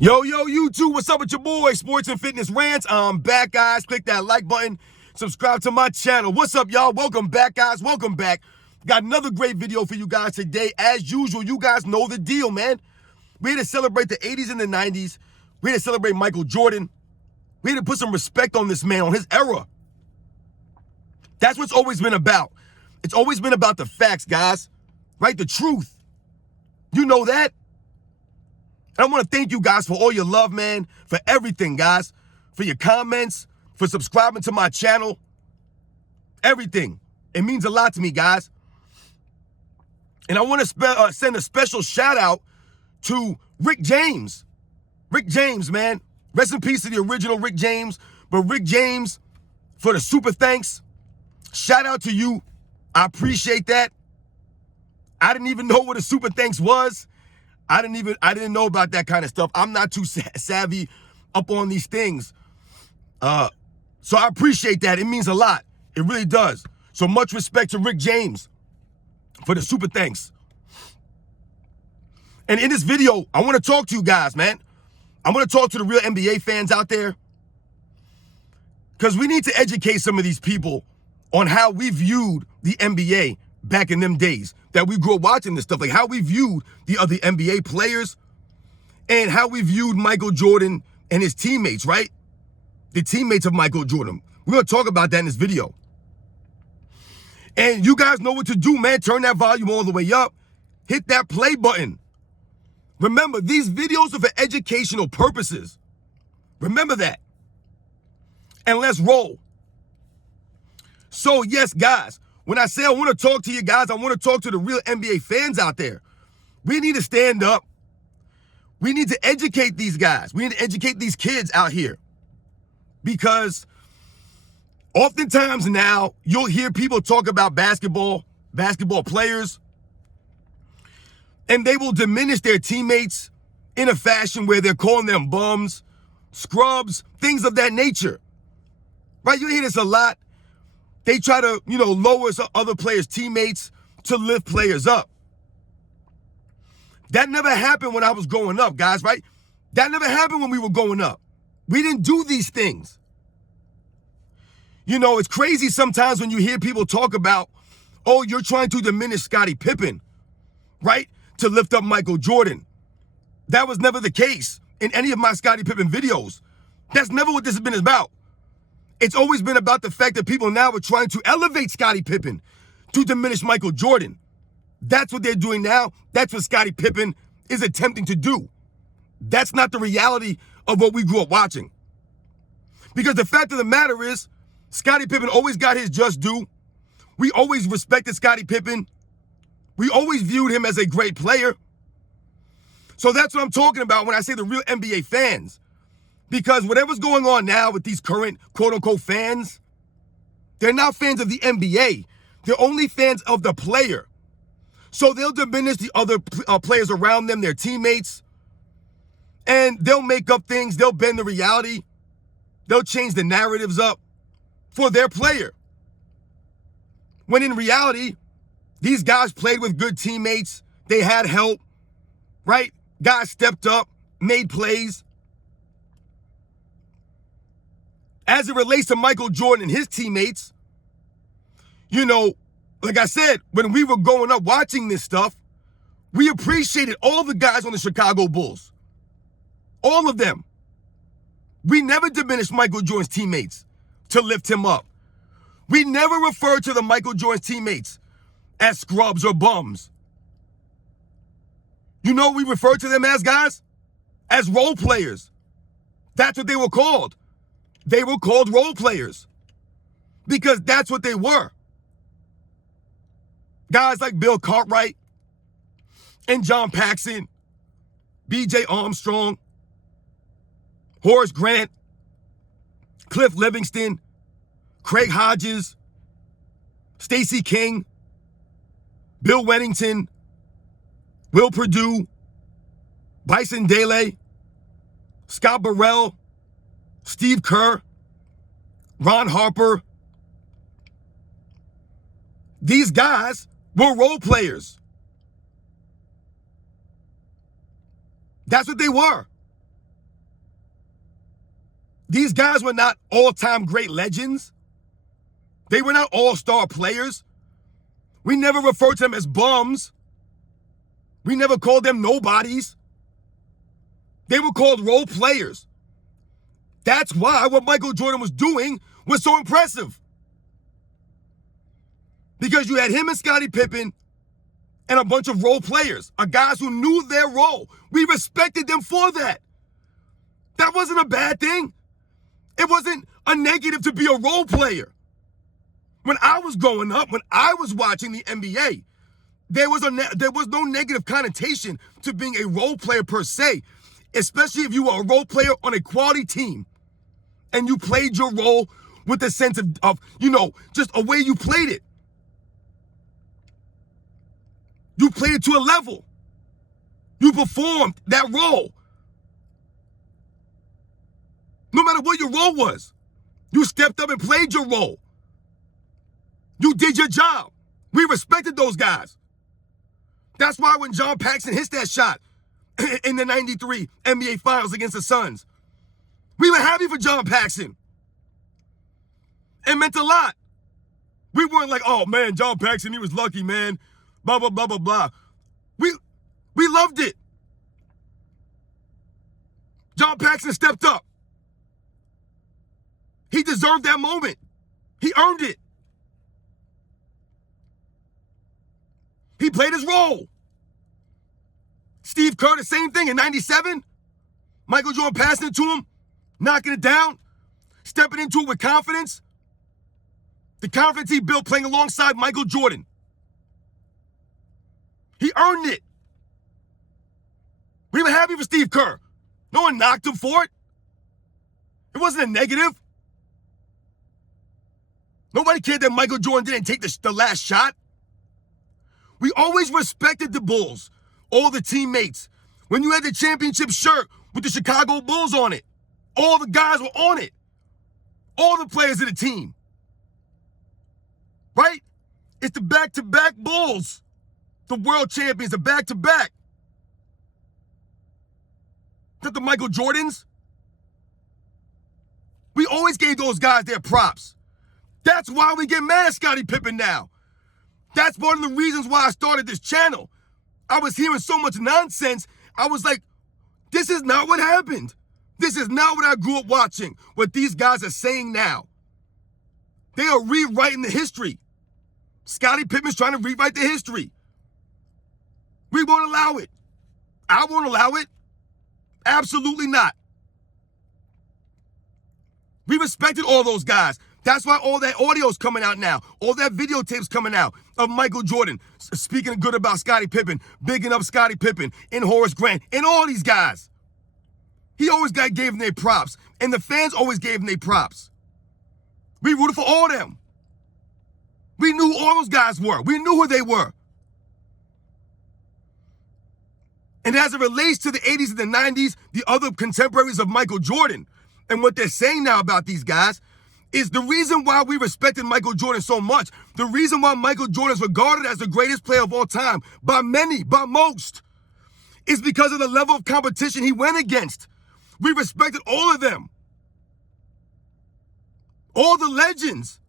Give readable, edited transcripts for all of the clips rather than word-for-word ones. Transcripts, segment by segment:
Yo, YouTube, what's up with your boy, Sports and Fitness Rants? I'm back, guys. Click that like button. Subscribe to my channel. What's up, y'all? Welcome back, guys. Welcome back. Got another great video for you guys today. As usual, you guys know the deal, man. We're here to celebrate the 80s and the 90s. We're here to celebrate Michael Jordan. We're here to put some respect on this man, on his era. That's what it's always been about. It's always been about the facts, guys. Right? The truth. You know that? And I want to thank you guys for all your love, man, for everything, guys, for your comments, for subscribing to my channel, everything. It means a lot to me, guys. And I want to send a special shout out to Rick James. Rick James, man. Rest in peace to the original Rick James. But Rick James, for the super thanks, shout out to you. I appreciate that. I didn't even know what a super thanks was. I didn't know about that kind of stuff. I'm not too savvy up on these things. So I appreciate that. It means a lot. It really does. So much respect to Rick James for the super thanks. And in this video, I want to talk to you guys, man. I'm going to talk to the real NBA fans out there, because we need to educate some of these people on how we viewed the NBA back in them days that we grew up watching this stuff, like how we viewed the other NBA players and how we viewed Michael Jordan and his teammates, right? The teammates of Michael Jordan. We're going to talk about that in this video. And you guys know what to do, man. Turn that volume all the way up. Hit that play button. Remember, these videos are for educational purposes. Remember that. And let's roll. So, yes, guys, when I say I want to talk to you guys, I want to talk to the real NBA fans out there. We need to stand up. We need to educate these guys. We need to educate these kids out here. Because oftentimes now, you'll hear people talk about basketball players, and they will diminish their teammates in a fashion where they're calling them bums, scrubs, things of that nature. Right? You hear this a lot. They try to, lower some other players' teammates to lift players up. That never happened when I was growing up, guys, right? That never happened when we were growing up. We didn't do these things. It's crazy sometimes when you hear people talk about, oh, you're trying to diminish Scottie Pippen, right? To lift up Michael Jordan. That was never the case in any of my Scottie Pippen videos. That's never what this has been about. It's always been about the fact that people now are trying to elevate Scottie Pippen to diminish Michael Jordan. That's what they're doing now. That's what Scottie Pippen is attempting to do. That's not the reality of what we grew up watching. Because the fact of the matter is, Scottie Pippen always got his just due. We always respected Scottie Pippen. We always viewed him as a great player. So that's what I'm talking about when I say the real NBA fans. Because whatever's going on now with these current quote-unquote fans, they're not fans of the NBA. They're only fans of the player. So they'll diminish the other players around them, their teammates, and they'll make up things. They'll bend the reality. They'll change the narratives up for their player. When in reality, these guys played with good teammates. They had help, right? Guys stepped up, made plays. As it relates to Michael Jordan and his teammates, like I said, when we were growing up watching this stuff, we appreciated all the guys on the Chicago Bulls. All of them. We never diminished Michael Jordan's teammates to lift him up. We never referred to the Michael Jordan's teammates as scrubs or bums. You know what we referred to them as, guys? As role players. That's what they were called. They were called role players because that's what they were. Guys like Bill Cartwright and John Paxson, B.J. Armstrong, Horace Grant, Cliff Livingston, Craig Hodges, Stacey King, Bill Wennington, Will Perdue, Bison Dele, Scott Burrell, Steve Kerr, Ron Harper. These guys were role players. That's what they were. These guys were not all-time great legends. They were not all-star players. We never referred to them as bums. We never called them nobodies. They were called role players. That's why what Michael Jordan was doing was so impressive. Because you had him and Scottie Pippen and a bunch of role players, guys who knew their role. We respected them for that. That wasn't a bad thing. It wasn't a negative to be a role player. When I was growing up, when I was watching the NBA, there was no negative connotation to being a role player per se, especially if you were a role player on a quality team and you played your role with a sense of just a way you played it. You played it to a level. You performed that role. No matter what your role was, you stepped up and played your role. You did your job. We respected those guys. That's why when John Paxson hits that shot in the 93 NBA Finals against the Suns, we were happy for John Paxson. It meant a lot. We weren't like, oh man, John Paxson, he was lucky, man. Blah, blah, blah, blah, blah. We loved it. John Paxson stepped up. He deserved that moment. He earned it. He played his role. Steve Kerr, the same thing in 97. Michael Jordan passing it to him, knocking it down, stepping into it with confidence. The confidence he built playing alongside Michael Jordan. He earned it. We were happy for Steve Kerr. No one knocked him for it. It wasn't a negative. Nobody cared that Michael Jordan didn't take the last shot. We always respected the Bulls, all the teammates. When you had the championship shirt with the Chicago Bulls on it, all the guys were on it. All the players of the team. Right? It's the back-to-back Bulls. The world champions, the back-to-back. Not the Michael Jordans. We always gave those guys their props. That's why we get mad at Scottie Pippen now. That's one of the reasons why I started this channel. I was hearing so much nonsense. I was like, this is not what happened. This is not what I grew up watching, what these guys are saying now. They are rewriting the history. Scottie Pippen's trying to rewrite the history. We won't allow it. I won't allow it. Absolutely not. We respected all those guys. That's why all that audio's coming out now. All that videotapes coming out of Michael Jordan speaking good about Scottie Pippen, bigging up Scottie Pippen, and Horace Grant, and all these guys. He always gave them their props, and the fans always gave them their props. We rooted for all of them. We knew who all those guys were. We knew who they were. And as it relates to the 80s and the 90s, the other contemporaries of Michael Jordan, and what they're saying now about these guys, is the reason why we respected Michael Jordan so much, the reason why Michael Jordan is regarded as the greatest player of all time, by many, by most, is because of the level of competition he went against. We respected all of them. All the legends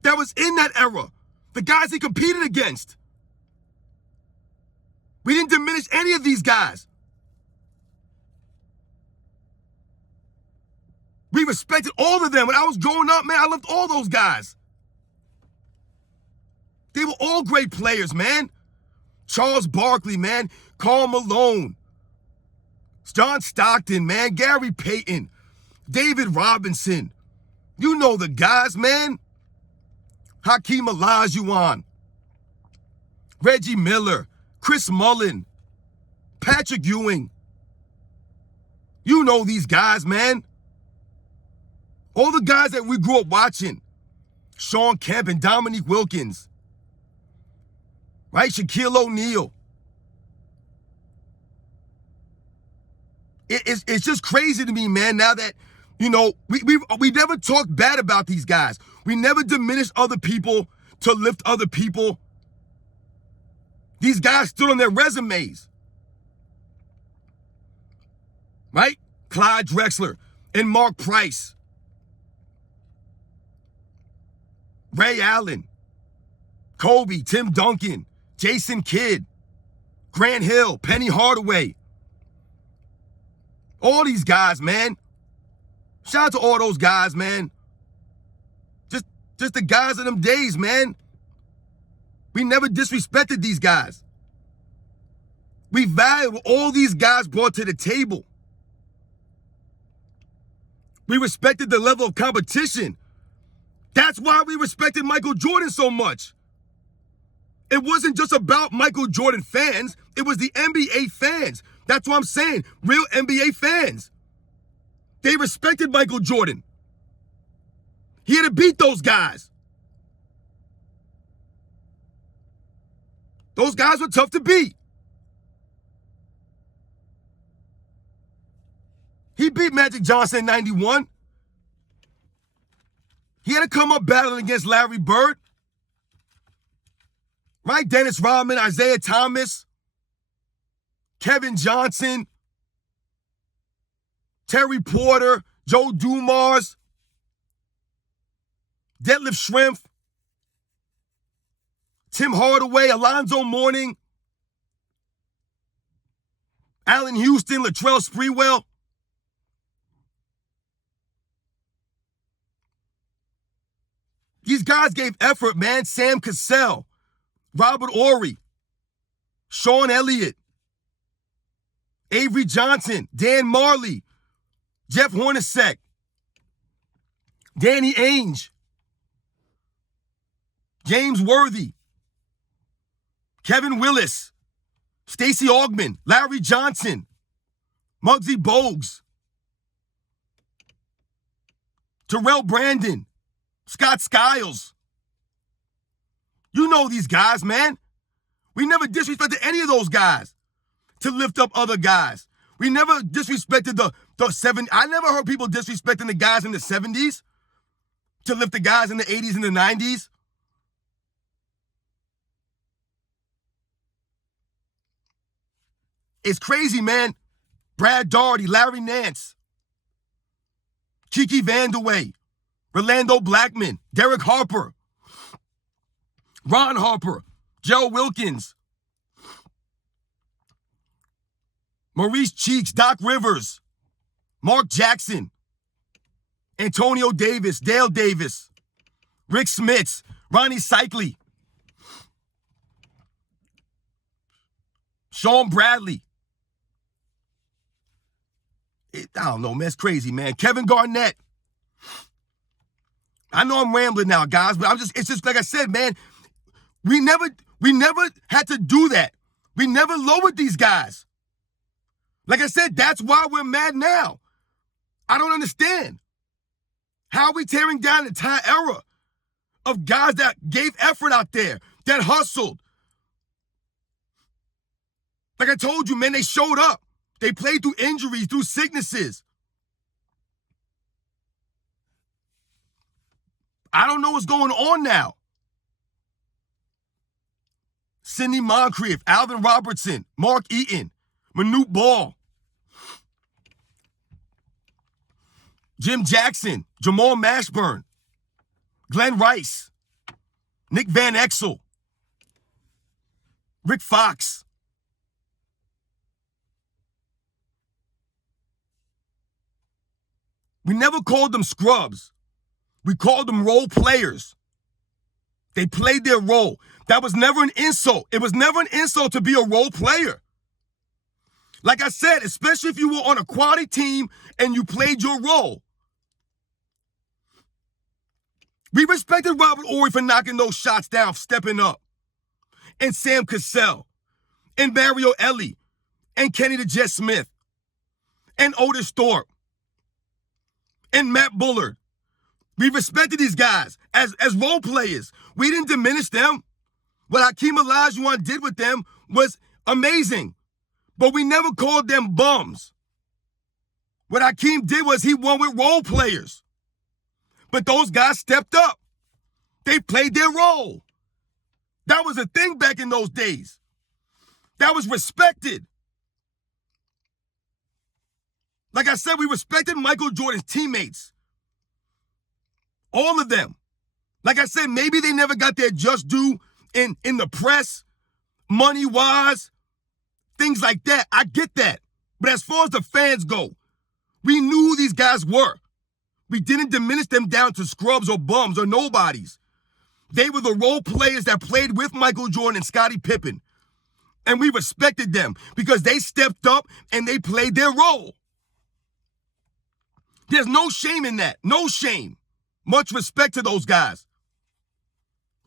that was in that era, the guys he competed against. We didn't diminish any of these guys. We respected all of them. When I was growing up, man, I loved all those guys. They were all great players, man. Charles Barkley, man. Karl Malone. John Stockton, man. Gary Payton. David Robinson. You know the guys, man. Hakeem Olajuwon. Reggie Miller. Chris Mullin. Patrick Ewing. You know these guys, man. All the guys that we grew up watching. Shawn Kemp and Dominique Wilkins. Right? Shaquille O'Neal. It's just crazy to me, man, now that, we never talked bad about these guys. We never diminished other people to lift other people. These guys stood on their resumes. Right? Clyde Drexler. and Mark Price, Ray Allen, Kobe, Tim Duncan, Jason Kidd, Grant Hill, Penny Hardaway. All these guys, man. Shout out to all those guys, man. Just the guys of them days, man. We never disrespected these guys. We valued what all these guys brought to the table. We respected the level of competition. That's why we respected Michael Jordan so much. It wasn't just about Michael Jordan fans. It was the NBA fans. That's what I'm saying. Real NBA fans. They respected Michael Jordan. He had to beat those guys. Those guys were tough to beat. He beat Magic Johnson in 91. He had to come up battling against Larry Bird. Right? Dennis Rodman, Isaiah Thomas, Kevin Johnson, Terry Porter, Joe Dumars, Detlef Schrempf, Tim Hardaway, Alonzo Mourning, Allen Houston, Latrell Sprewell. These guys gave effort, man. Sam Cassell, Robert Horry, Sean Elliott, Avery Johnson, Dan Marley, Jeff Hornacek, Danny Ainge, James Worthy, Kevin Willis, Stacey Augmon, Larry Johnson, Muggsy Bogues, Terrell Brandon, Scott Skiles. You know these guys, man. We never disrespected any of those guys to lift up other guys. We never disrespected the 70s. I never heard people disrespecting the guys in the 70s to lift the guys in the 80s and the 90s. It's crazy, man. Brad Daugherty, Larry Nance, Kiki Vandeweghe, Rolando Blackman, Derek Harper, Ron Harper, Joe Wilkins, Maurice Cheeks, Doc Rivers, Mark Jackson, Antonio Davis, Dale Davis, Rick Smits, Ronnie Cycli, Sean Bradley. I don't know, man. It's crazy, man. Kevin Garnett. I know I'm rambling now, guys, but it's just like I said, man. We never had to do that. We never lowered these guys. Like I said, that's why we're mad now. I don't understand. How are we tearing down the entire era of guys that gave effort out there, that hustled? Like I told you, man, they showed up. They played through injuries, through sicknesses. I don't know what's going on now. Sidney Moncrief, Alvin Robertson, Mark Eaton, Manute Ball, Jim Jackson, Jamal Mashburn, Glenn Rice, Nick Van Exel, Rick Fox. We never called them scrubs. We called them role players. They played their role. That was never an insult. It was never an insult to be a role player. Like I said, especially if you were on a quality team and you played your role. We respected Robert Horry for knocking those shots down, stepping up. And Sam Cassell. And Mario Elie. And Kenny the Jet Smith. And Otis Thorpe. And Matt Bullard. We respected these guys as role players. We didn't diminish them. What Hakeem Olajuwon did with them was amazing. But we never called them bums. What Hakeem did was he won with role players. But those guys stepped up. They played their role. That was a thing back in those days. That was respected. Like I said, we respected Michael Jordan's teammates. All of them. Like I said, maybe they never got their just due in the press, money-wise, things like that. I get that. But as far as the fans go, we knew who these guys were. We didn't diminish them down to scrubs or bums or nobodies. They were the role players that played with Michael Jordan and Scottie Pippen. And we respected them because they stepped up and they played their role. There's no shame in that. No shame. Much respect to those guys.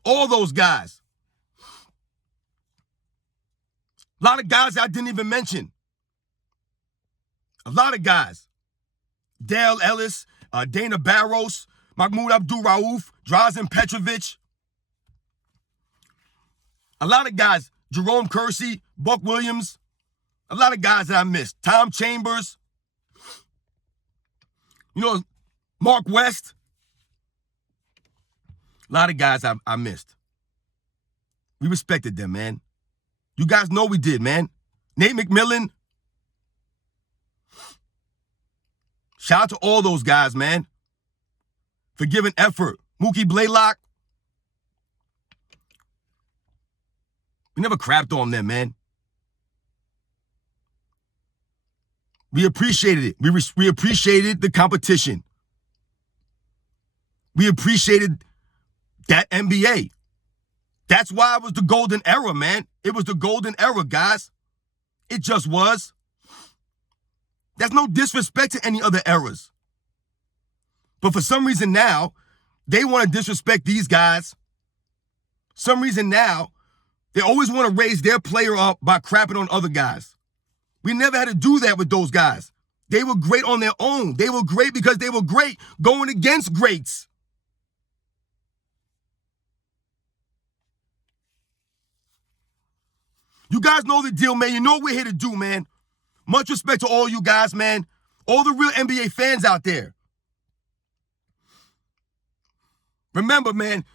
All those guys. A lot of guys I didn't even mention. A lot of guys. Dale Ellis, Dana Barros, Mahmoud Abdul-Rauf, Drazen Petrovic. A lot of guys. Jerome Kersey, Buck Williams. A lot of guys that I missed. Tom Chambers. You know, Mark West. A lot of guys I missed. We respected them, man. You guys know we did, man. Nate McMillan. Shout out to all those guys, man. For giving effort. Mookie Blaylock. We never crapped on them, man. We appreciated it. We appreciated the competition. We appreciated that NBA. That's why it was the golden era, man. It was the golden era, guys. It just was. There's no disrespect to any other eras. But for some reason now, they want to disrespect these guys. Some reason now, they always want to raise their player up by crapping on other guys. We never had to do that with those guys. They were great on their own. They were great because they were great going against greats. You guys know the deal, man. You know what we're here to do, man. Much respect to all you guys, man. All the real NBA fans out there. Remember, man,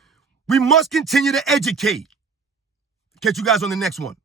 we must continue to educate. Catch you guys on the next one.